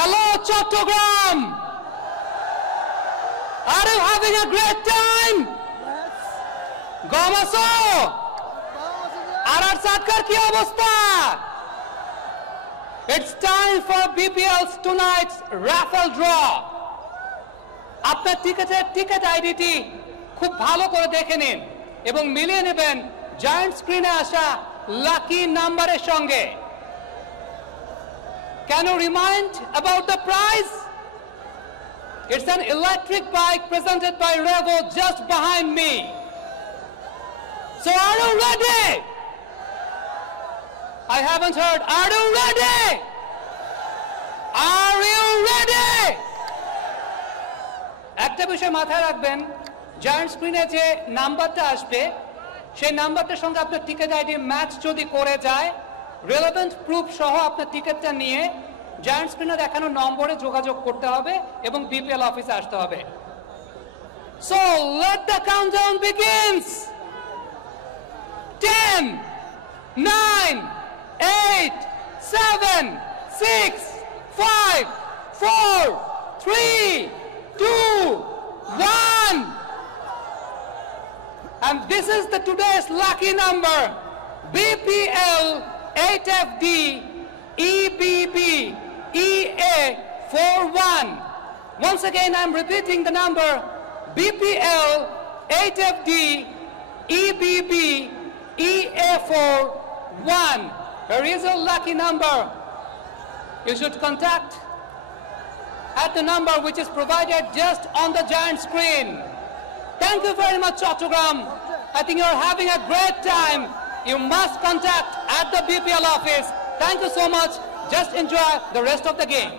Hello, Chattogram! Are you having a great time? Yes. Gomaso! Arar Sadkar ki obostha? It's time for BPL's tonight's raffle draw. আপনার টিকেট আইডিটি খুব ভালো করে দেখে নিন এবং মিলিয়ে নেবেন জায়ান্ট স্ক্রিনে আসা লাকি নাম্বারের সঙ্গে। Can you remind about the prize? It's an electric bike presented by Revo just behind me. So are you ready? I haven't heard. Are you ready? Are you ready? একটা বিষয় মাথায় রাখবেন, জায়ান্ট স্ক্রিনে যে নাম্বারটা আসবে সেই নাম্বারটার সঙ্গে আপনার টিকেট আইডি ম্যাচ যদি করে যায়, রেলেভেন্ট প্রুফ সহ আপনার টিকেটটা নিয়ে জায়ান্ট স্ক্রিনে দেখানো নম্বরে যোগাযোগ করতে হবে এবং বিপিএল অফিসে আসতে হবে। So let the countdown begins. 10, 9, 8, 7, 6, 5, 4, 3, 2, 1. And this is the today's lucky number, BPL 8FD EBB EA41. Once again, I'm repeating the number, BPL 8FD EBB EA41. Here is a lucky number. You should contact at the number which is provided just on the giant screen. Thank you very much, Chattogram. I think you're having a great time. You must contact at the BPL office. Thank you so much. Just enjoy the rest of the game.